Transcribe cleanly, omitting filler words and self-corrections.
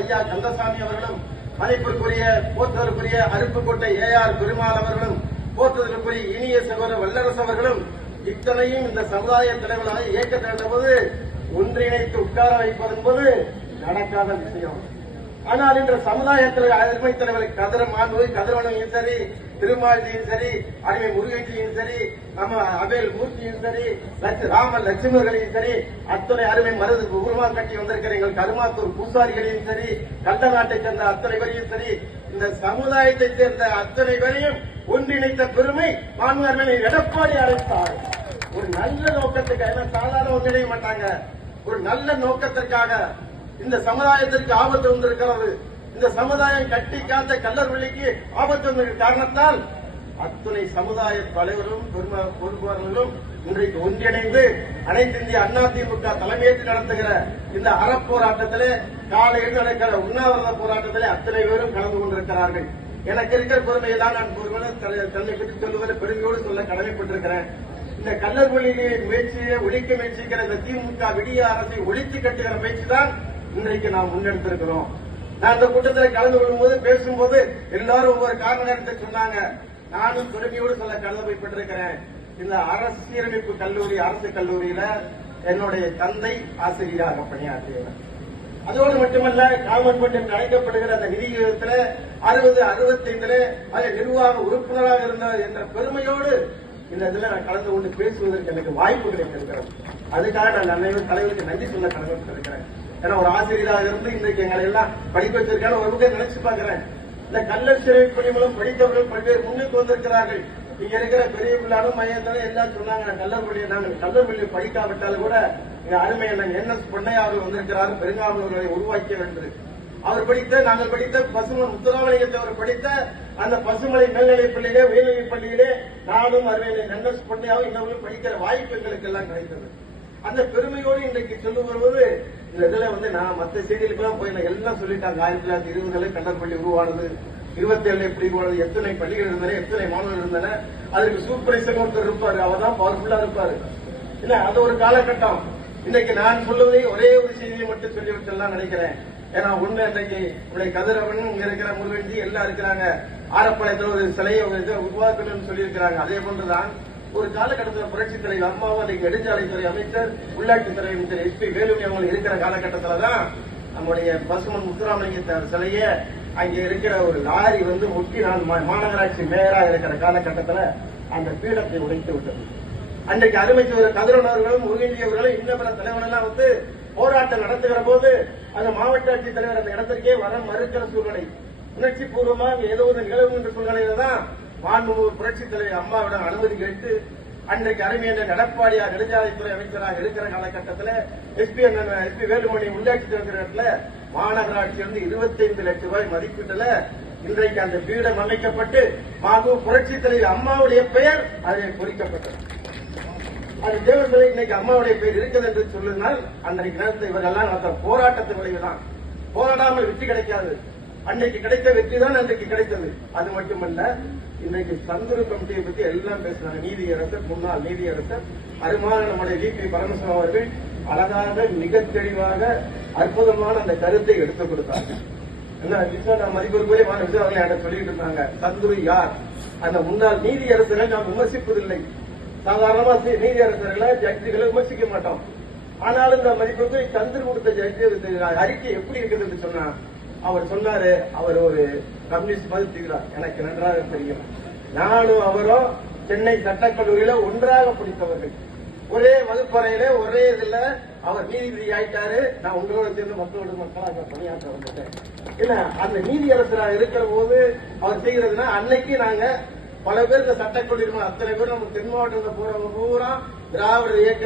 ஐயா கந்தசாமி அவர்களும், மதிப்பிற்குரிய போற்றுதலுக்குரிய அருப்புக்கோட்டை ஏஆர் பெருமாள் அவர்களும், போற்றுதலுக்குரிய இனிய சகோதரர் வல்லரசு அவர்களும் இத்தனையும் இந்த சமுதாய தலைவர்களாக இயக்கத்தை போது ஒன்றிணைத்து உட்கார வைப்பது என்பது நடக்காத விஷயம். ஆனால் இன்று சமுதாயத்தில் அருமை தலைவர் கதிரவனையும் சரி, திருமாலியும் சரி, அடிமை முருகேசியும் சரி, நம்ம அபேல் மூர்த்தியும் சரி, ராம லட்சுமணர்களையும் சரி, அத்தனை அருமை மருது உருவம் கட்டி வந்திருக்கிற எங்கள் கருமாத்தூர் பூசாரிகளையும் சரி, கண்ட நாட்டை சேர்ந்த அத்தனை பேரையும் சரி, இந்த சமுதாயத்தை சேர்ந்த அத்தனை பேரையும் ஒன்றிணைத்த பெருமை மாண்புமிகு எடப்பாடி அழைத்தார். ஒரு நல்ல நோக்கத்துக்காக, சாதாரண ஒன்றிணைய மாட்டாங்க, ஒரு நல்ல நோக்கத்திற்காக இந்த சமுதாயத்திற்கு ஆபத்து வந்திருக்கிறது. இந்த சமுதாயம் கட்டி காத்த கல்லர்வள்ளிக்கு ஆபத்து வந்த காரணத்தால் அத்துணை சமுதாய தலைவர்களும் பொறுப்பாளர்களும் இன்றைக்கு ஒன்றிணைந்து அனைத்து இந்திய அண்ணா திமுக தலைமையேற்று நடத்துகிற இந்த அறப்போராட்டத்திலே காலையில் நடக்கிற உண்ணாவிரத போராட்டத்திலே அத்தனை பேரும் கலந்து கொண்டிருக்கிறார்கள். எனக்கு இருக்கிற பெருமையை தான் நான் தன்னை பற்றி சொல்லுவதை பெருமையோடு சொல்ல கடமைப்பட்டிருக்கிறேன். இந்த கல்லர்வள்ளியை முயற்சியை ஒழிக்க முயற்சிக்கிற இந்த திமுக விடிய அரசை ஒழித்து கட்டுகிற முயற்சி தான் இன்றைக்கு நாம் முன்னெடுத்திருக்கிறோம். நான் இந்த கூட்டத்தில் கலந்து கொள்ளும்போது பேசும்போது எல்லாரும் ஒவ்வொரு காரண நேரத்தை சொன்னாங்க. நானும் பெருமையோடு சொல்ல கடமைப்பட்டிருக்கிறேன். இந்த அரசியலமைப்பு கல்லூரி, அரசு கல்லூரியில என்னுடைய தந்தை ஆசிரியராக பணியாற்றியவர். அதோடு மட்டுமல்ல, காமன்பட் என்று அழைக்கப்படுகிற அந்த நிதியத்தில் 60-65 அதில் நிர்வாக உறுப்பினராக இருந்த என்ற பெருமையோடு இந்த இதுல நான் கலந்து கொண்டு பேசுவதற்கு எனக்கு வாய்ப்பு கிடைத்திருக்கிறது. அதுக்காக நான் அனைவரும் தலைவருக்கு நன்றி சொல்ல கடமைப்பட்டிருக்கிறேன். ஏன்னா ஒரு ஆசிரியராக இருந்து இன்றைக்கு எங்களை எல்லாம் படிக்க வச்சிருக்கான ஒரு பக்கம் நினைச்சு பாக்குறேன். இந்த கல்லர் சிறை பணி மூலம் படித்தவர்கள் பல்வேறு முன்னுக்கு வந்திருக்கிறார்கள். இங்க இருக்கிற பெரிய பிள்ளாரும் மையத்தாலும் எல்லாம் சொன்னாங்க, நாங்கள் கல்லூரியை படிக்காவிட்டாலும் கூட எங்க அருமை அண்ணன் NS பொன்னையா அவர்கள் வந்திருக்கிறார், பெருங்காவலர்களை உருவாக்கிய என்று. அவர் படித்த, நாங்கள் படித்த பசுமன் முத்துராமலிங்கத்தை அவர் படித்த அந்த பசுமலை மேல்நிலைப் பள்ளியிலே, உயர்நிலைப் பள்ளியிலே நானும் அருமையிலே NS பொன்னையாவும் இன்னொரு படிக்கிற வாய்ப்பு எங்களுக்கு எல்லாம் கிடைத்தது. அந்த பெருமையோடு இன்றைக்கு சொல்லி வருவது இந்த இதுல நான் மற்ற செய்திகளுக்கெல்லாம் போய் எல்லாம் சொல்லிட்டாங்க. 1920 கல்லர்பள்ளி உருவானது, 27 எப்படி போனது, எத்தனை பள்ளிகள் இருந்தன, எத்தனை மாணவர்கள் இருந்தன, அதற்கு சூப்பர்வைசர் ஒருத்தர் இருப்பாரு, அவர் தான் பவர்ஃபுல்லா இருப்பாரு. இல்ல அது ஒரு காலகட்டம். இன்னைக்கு நான் சொல்லுவதை ஒரே ஒரு செய்தியை மட்டும் சொல்லிவிட்டுலாம் நினைக்கிறேன். ஏன்னா ஒண்ணு, இன்னைக்கு உடைய கதிரவன் இங்க இருக்கிற முருகன்ஜி எல்லாம் இருக்கிறாங்க, ஆரப்பாளையத்தில் ஒரு சிலையை உருவாக்கணும்னு சொல்லி இருக்கிறாங்க. அதே போன்றுதான் ஒரு காலகட்டத்தில் புரட்சித் தலைவர் அம்மாவும் அன்றைக்கு நெடுஞ்சாலைத்துறை அமைச்சர், உள்ளாட்சித்துறை அமைச்சர் SP வேலுமணி அவங்க இருக்கிற காலகட்டத்தில் தான் நம்முடைய பசுமன் முத்துராமலிங்க சிலையை அங்கே இருக்கிற ஒரு லாரி முட்டி நான் மாநகராட்சி மேயராக இருக்கிற காலகட்டத்தில் அந்த பீடத்தை உடைத்து விட்டது. அன்றைக்கு அருமைச்சவர் கதிரவன் அவர்களும் முருகன்ஜி அவர்களும் இன்னும் பல தலைவரெல்லாம் போராட்டம் நடத்துகிற போது அந்த மாவட்ட ஆட்சித் தலைவர் அந்த இடத்திற்கே வர மறுக்கிற சூழ்நிலை, உணர்ச்சி பூர்வமாக ஏதோ ஒரு நிகழ்வு என்ற சூழ்நிலையில தான் மாண்புமிகு புரட்சித் தலைவர் அம்மாவிடம் அனுமதி கேட்டு அன்றைக்கு அருமையான எடப்பாடியார் நெடுஞ்சாலைத்துறை அமைச்சராக இருக்கிற காலகட்டத்தில் SP வேலுமணி உள்ளாட்சித்துறை மாநகராட்சியிலிருந்து 25 லட்சம் ரூபாய் மதிப்பீட்டுல இன்றைக்கு அந்த பீடம் அமைக்கப்பட்டு மாண்புமிகு புரட்சித் தலைவர் அம்மாவுடைய பெயர் அதில் பொறிக்கப்பட்டது. அது தேவர்களை இன்னைக்கு அம்மாவுடைய பெயர் இருக்குது என்று சொல்லினால் அன்றைக்கு நேரத்தில் இவரெல்லாம் நடத்த போராட்டத்தின் விளைவுதான். போராடாமல் வெற்றி கிடைக்காது. அன்றைக்கு கிடைத்த வெற்றி தான் அன்றைக்கு கிடைத்தது. அது மட்டுமல்ல, இன்றைக்கு சந்துரு கமிட்டியை பத்தி எல்லாம் பேசினாங்க. நீதியரசர், முன்னாள் நீதியரசர் அருமான நம்முடைய VP பரமசிவம் அவர்கள் அழகாக மிக தெளிவாக அற்புதமான அந்த கருத்தை எடுத்துக் கொடுத்தாங்க. என்ன மதிப்பிற்குரிய அவர்கள் சொல்லிட்டு இருந்தாங்க, சந்துரு யார்? அந்த முன்னாள் நீதியரசரை நாம் விமர்சிப்பதில்லை. சாதாரணமா நீதியரசர்களை ஜட்ஜிகளை விமர்சிக்க மாட்டோம். ஆனாலும் இந்த மதிப்புக்கு சந்துரு கொடுத்த ஜட்ஜி அறிக்கை எப்படி இருக்குது என்று சொன்னா, அவர் சொன்னாரு, அவர் ஒரு கம்யூனிஸ்ட் மாதிரி தீவிரம், எனக்கு நன்றாக தெரியும். நானும் அவரும் சென்னை சட்டக்கல்லூரியில ஒன்றாக படித்தவர்கள், ஒரே வகுப்பறையில ஒரே இதுல. அவர் நீதிபதி ஆயிட்டாரு, நான் உங்களோட சேர்ந்து மக்களாக பணியாற்ற வந்துட்டேன். இல்ல அந்த நீதியரசராக இருக்கிற போது அவர் செய்கிறதுனா, அன்னைக்கு நாங்க பல பேர் இந்த சட்டக்கல்லூரி அத்தனை பேர் நம்ம தென் மாவட்டத்தில் போறவங்க பூரா திராவிட இயக்க